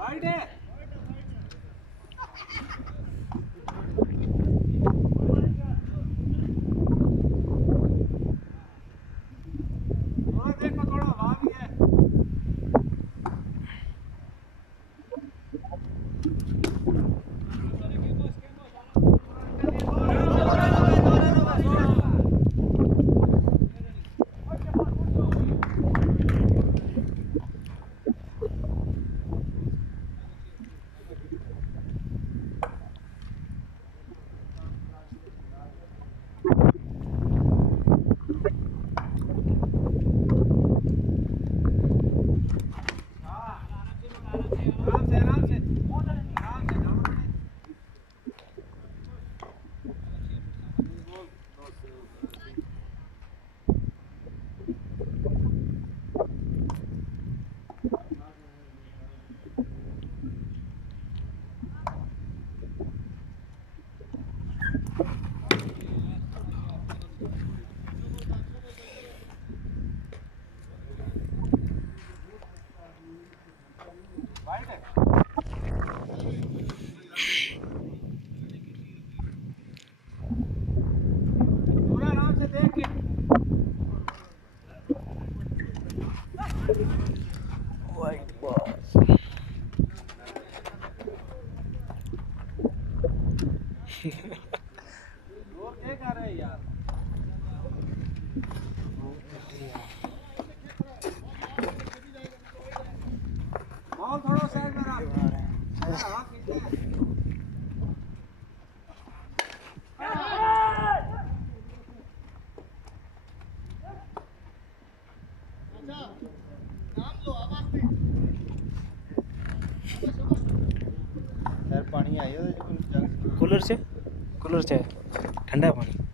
wide है देखो थोड़ा वहां भी है वाइट बॉस लोग क्या कर रहे हैं यार बॉल थोड़ा साइड में रख हां खींचते हैं यार पानी आयो कूलर से ठंडा पानी